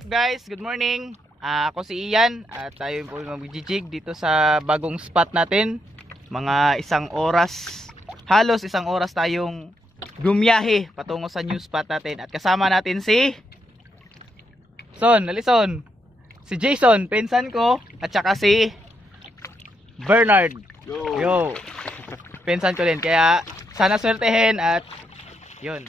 up guys? Good morning. Ako si Ian at tayo po mag-jig dito sa bagong spot natin. Mga halos isang oras tayong bumiyahe patungo sa new spot natin. At kasama natin si Son, si Jason, pinsan ko, at saka si Bernard. Yo. Pinsan ko din, kaya sana swertehin at yun.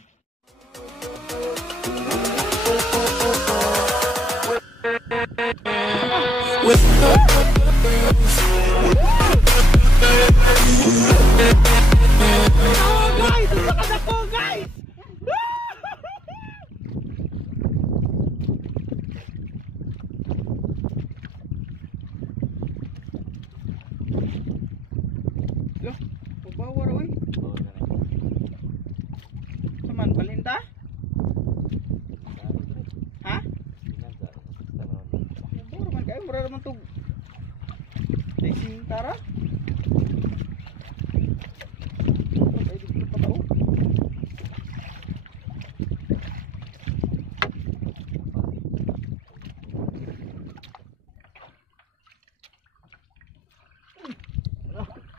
Saman palinta? Ha? Mura man kayo, mura naman to. Racing tara? Ay, dito pa tao.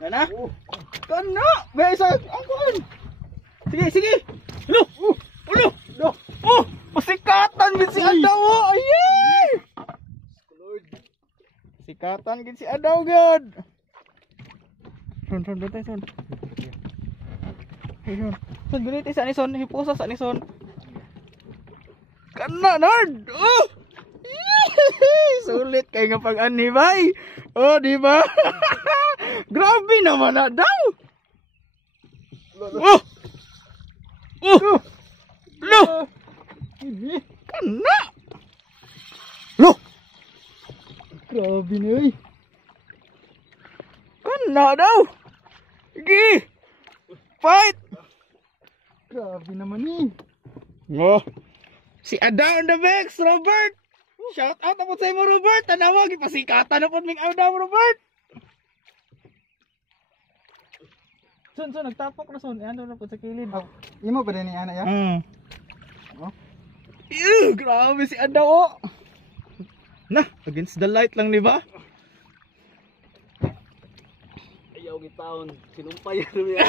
Kana? Kana! May isa! Angkon! Sige! Ulo! Pasikatan gid si Adaw! Ayay! Sikatan gid si Adaw gud. Son, dito son. Hey son. Son gunit isa ni son, hipusa sa ni son. Kana nerd. Oh! Sulit kay nga pag-ani bay. Oh, di ba? Grabe naman na daw. Oh! Lo! Kana! Lo! Grabe na eh. Kana daw! Sige! Fight! Grabe naman eh. Oh! Si Adaw on the Bex, Robert! Shout out na po sa mo, Robert! Tanawag, ipasikatan na po ng Adaw, Robert! Son, nagtapok na son. Ano na po sa kilid. Oh, imo ba din ni ana ya? Oh. Ew, grabe si Adaw oh. Na, against the light lang, di ba? Ayaw gitaon, sinumpay niya.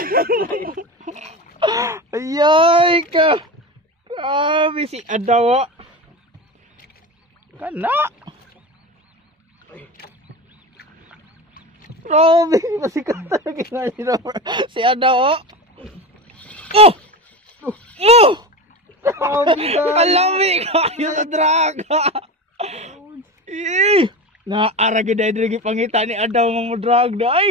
Ayay ka. Grabe si Adaw oh. Kana. Grabe, pasikatan na ginagawa si Adaw oh. Alami kayo sa draga. Naaragid ay dragi pangita ni Adaw nga mo drag day.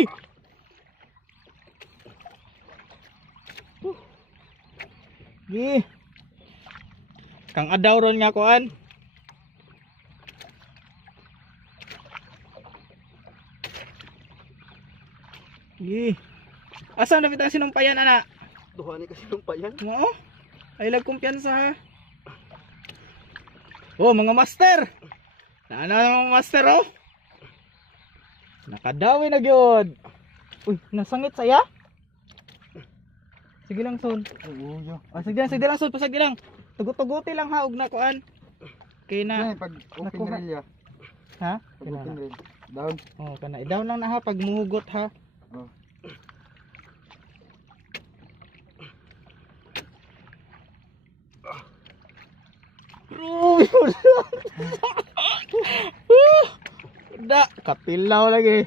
Kang Adaw ron nga kuan. Asa na bitang sinumpayan ana? Duha ni kasi sinumpayan. Oo. Ay lag kumpiyansa ha. Oh, mga master. Naana mga master oh. Nakadawi na gyud. Uy, nasangit saya? Sige lang son. Oo. Sige lang son, pasagi lang. Tugot-tuguti lang ha og na kuan. Kay na Pag open reel ya. ha? Pag open reel. Down. Oh, kana i-down lang na ha pag muhugot ha. Oh. Da, kapilaw lagi.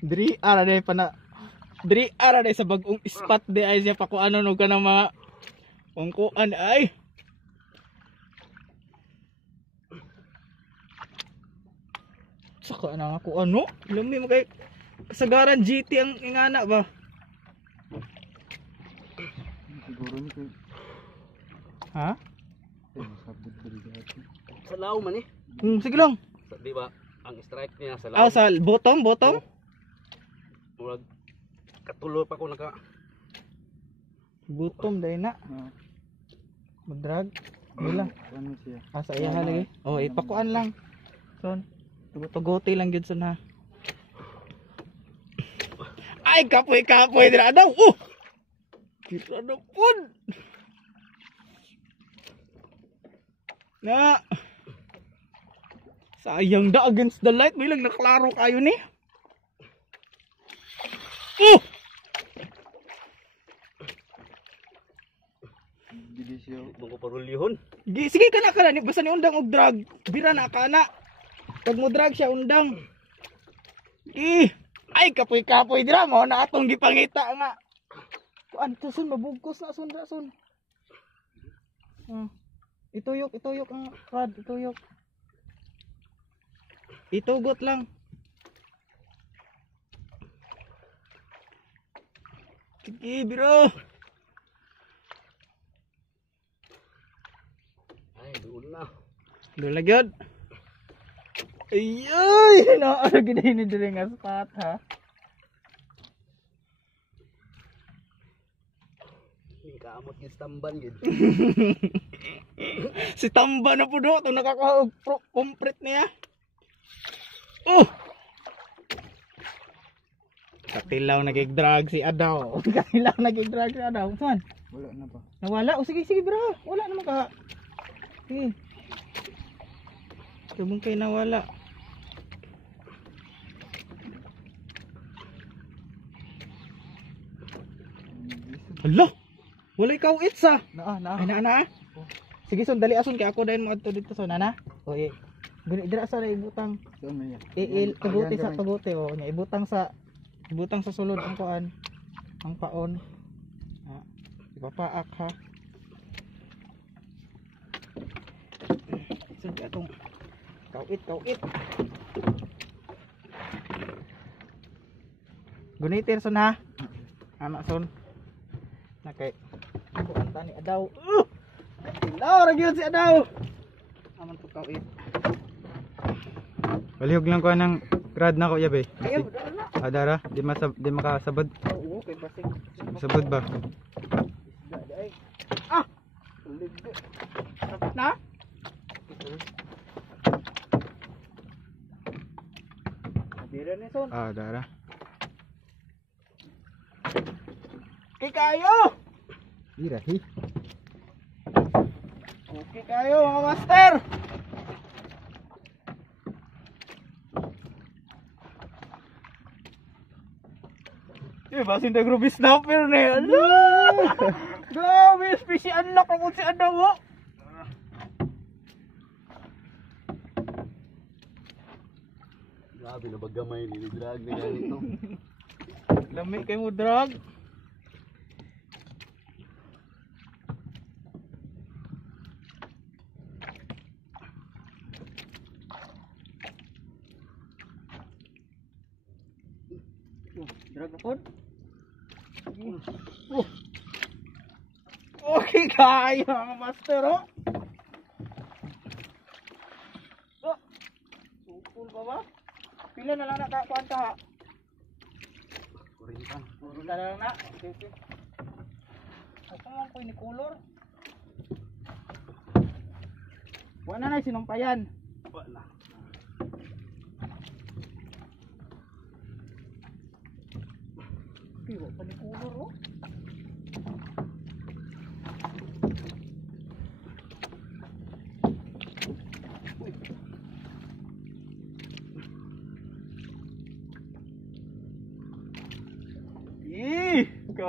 Dri ara day sa bagong spot di ay siya pa ko ano no kanang mga ungkuan ay. Saka na ako ano? Lumi mo kay kasagaran GT ang ingana ba? Siguro ni ko. Ha? Sa law man eh. Sige lang. Di ba? Ang strike niya sa law. Ah, sa bottom? Murag katulo pa ko naka. Bottom dai na. Magdrag. Wala. Ano siya? Sa iya halagi. Oh, ipakuan lang. Son. Tugote lang gyud son ha. Ay, kapoy dira daw. Kita na pun. Na. Sayang da against the light. Bilang naklaro kayo ni. Oh! Dili siya mga parulyahon. Sige ka na ni. Basta ni undang og drag. Bira na ka na. Pag mo drag siya undang. Ay kapoy-kapoy dira mo na atong gipangita nga. Kuan to sun mabugkos na sun. Ituyok ang rod, ituyok. Itugot lang. Sige, biro. Ay, doon na. Doon na gyud. Ayoy, naara gid ni diri nga spot ha. Hindi ka amot yung tamban yun. Si Tamba na po do, itong nakakuha og complete niya. Oh! Katilaw nagig-drag si Adaw. Katilaw nagig-drag si Adaw. Saan? Wala na pa. Nawala? O sige, bro. Wala naman ka. Sige. Sabong kayo nawala. Hala! Wala ikaw itsa. Ay, na. Sige, son, dali ason kay ako dahil mo dito son, nana. O, guni dira sa ibutang. Taguti sa taguti o, nya ibutang sa sulod ang kuan, ang paon. Ipapaak ha. Sun ka tong kawit. Gunitin son ha. Anak son. Nakay kuan tani Adaw. Ilaw ra gyud si Adaw. Aman to kawit. Balihog lang ko ng grad na ko yabe. Ayaw, dala na. Adara, di makasabad. Oo, kay basig. Sabad ba? Sabot na? Bira ni son. Adara. Okay kayo. Irahi. Okay kayo mga master. Basin na groovy snapper na yan. Grabe, special unlock ako si Adaw. Grabe na bagamay ni drag na ganito. Lamig kayo mo drag. Drag ako. Okay kayo mga master oh. Sukul ba ba? Pila na lang nakakuan ka ha? Puro na lang na. Okay. Ako lang po ni color. Wala na sinumpayan. Wala. Piwo pa ni color oh. Ka.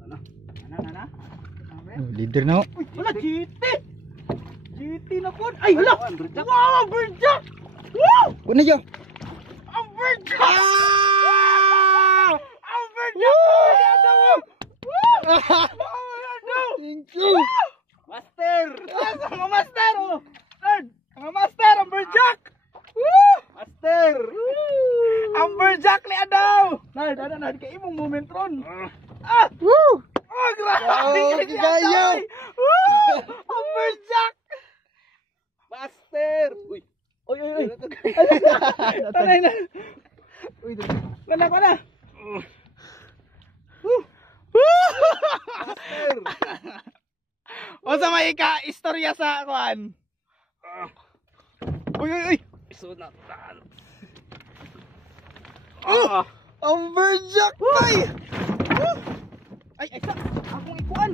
Ana. Leader na ko. Uy, wala GT na po. Ay, hala. Wow, birdjack. Wow! Kuna yo. Ang birdjack! Ang birdjack! Thank you. Master! Mga master! Oh! Mga master! Ang birdjack! Woo! Master! Ang birdjack ni Adaw! Nad, kay imong moment ron. Woo! Oh, grabe! Kayo! Woo! Ang birdjack! Master! Uy! Oy! Tanay na! Uy, wala ko na! Master! O sa may istorya sa kuan. Uy! Sunatan! Ang birdjack! Ay! Ay, sa akong ikuan!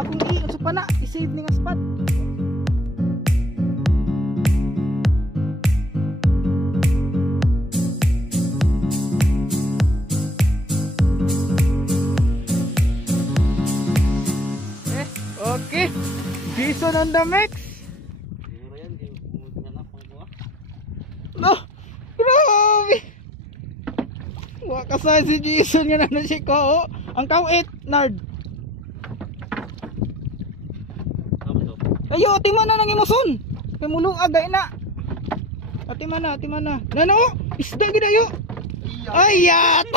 akong unsa pa na i-save ni nga spot. Okay. Jason on the mix. Siguro yan, di pumunta na pang buha. No. Grabe. Wakasay si Jason nga na si ko. Ang kawit, nard. Tama to. Ayo, atiman na nang imuson. Kay mulong agay na. Atiman na. Nano, isda gid ayo. Ay, yat.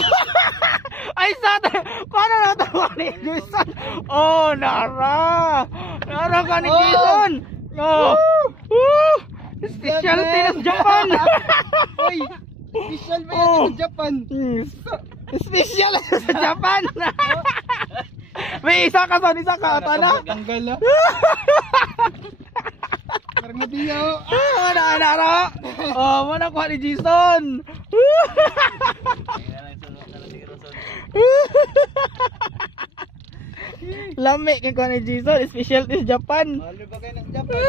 Ay, sate. Paano na ito ni Jason? Oh, nara. Nara ka ni Jason. Oh. Specialty ng Japan. Oy, special ba yan sa Japan? Special sa Japan. May isa ka son, isa ka. Ata na. Tanggal na. Parang madiyaw. Nara. Oh, mana kuha ni Jason. Kaya lang sunod na lang siguro sunod. Lami kay kuha ni Jason. Specialty sa Japan. Ano ba kayo ng Japan?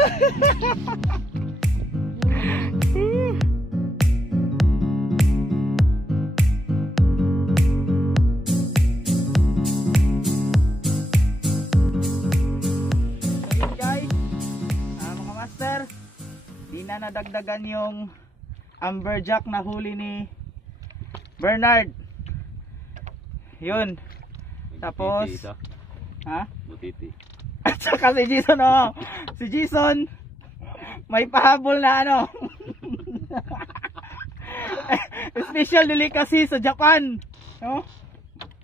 Guys, mga master, di na nadagdagan yung amberjack na huli ni Bernard. Yun. Tapos, Butiti, isa. ha? Butiti. At saka si Jason, oh. Si Jason, may pahabol na ano. Special delicacy sa Japan. No?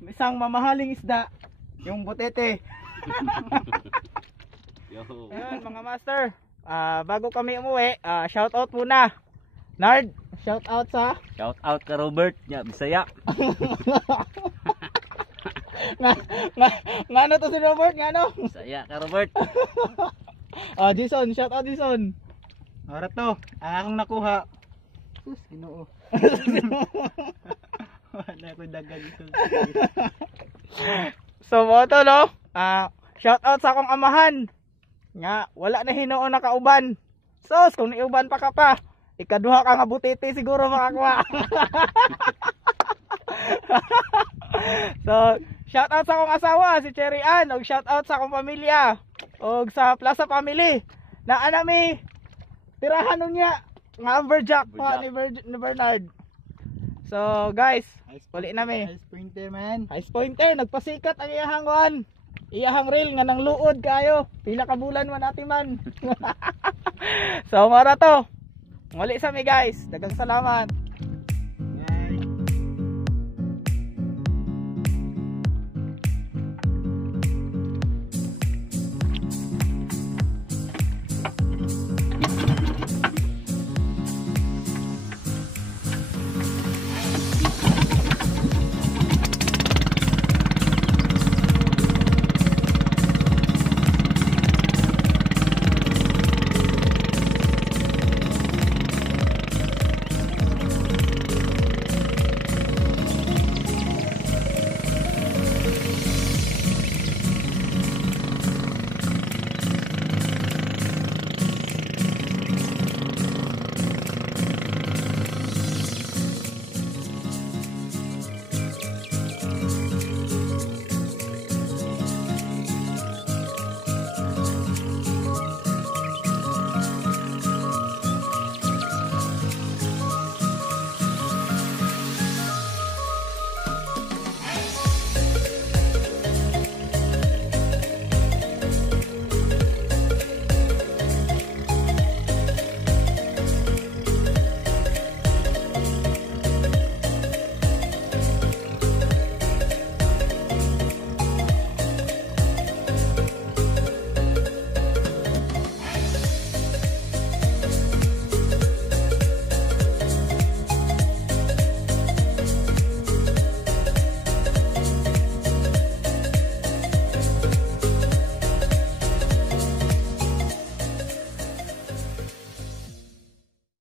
Isang mamahaling isda, yung butete. Yo. Ayan mga master, bago kami umuwi, shout out muna. Nard, shout out sa Shout out ka Robert, nya Bisaya. ngano to si Robert, ngano? Bisaya ka Robert. Jason, shout out Jason. Ora to, akong nakuha. Sus, Ginoo. Wala ko dagan dito. So mo to no, shout out sa akong amahan. Nga wala na hinuon na kauban. Sos kung niuban pa ka pa, ikaduha ka nga butiti siguro makakuha. So shout out sa akong asawa si Cherry Ann, og shout out sa akong pamilya og sa Plaza Family na anami tirahan nun niya nga amberjack pa ni Bernard. So guys, uli nami. Ice pointer man. Ice pointer, nagpasikat ang iyahang kuan. Iyahang reel nga nang luod kayo. Pila ka bulan man ati man. So mara to. Muli sa mi guys. Daghang salamat.